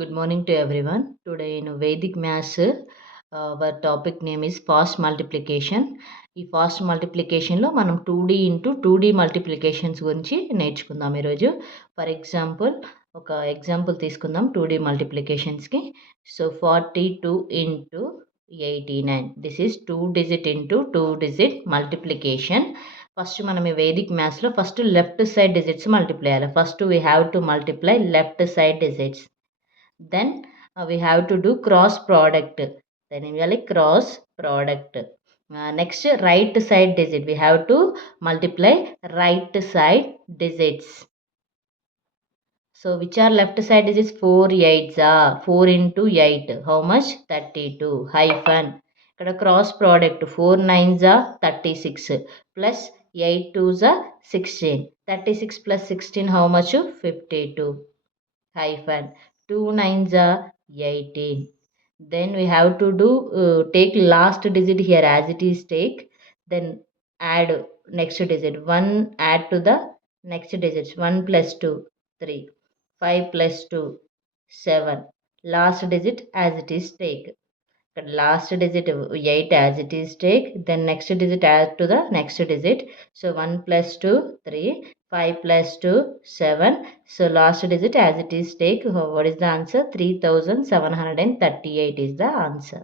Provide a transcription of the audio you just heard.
Good morning to everyone. Today in Vedic Maths, our topic name is fast multiplication. ఈ fast మల్టిప్లికేషన్లో మనం 2D into 2D multiplications గురించి నేర్చుకుందాం ఈరోజు. For example ఒక example తీసుకుందాం 2D మల్టిప్లికేషన్స్కి. So 42 into 89. This is 2 digit into 2 digit multiplication. First మనం ఈ వేదిక్ మ్యాథ్స్లో first left side digits multiply చేయాలి. First we have to multiply left side digits. Then we have to do cross product. Then really cross product. Next right side digit, we have to multiply right side digits. So which are left side digits? 4 8s are 4 into 8, how much? 32 hyphen. Ikkada cross product 4 9s are 36 plus 8 2s are 16. 36 plus 16 how much? 52 hyphen. 2 9s are 18. Then we have to do take last digit here as it is take, then add next digit 1, add to the next digits 1 plus 2 3, 5 plus 2 7, last digit as it is take. Last digit 8 as it is take, then next digit add to the next digit. So 1 plus 2 3, 5 plus 2 7. So last digit as it is take. What is the answer? 3738 is the answer.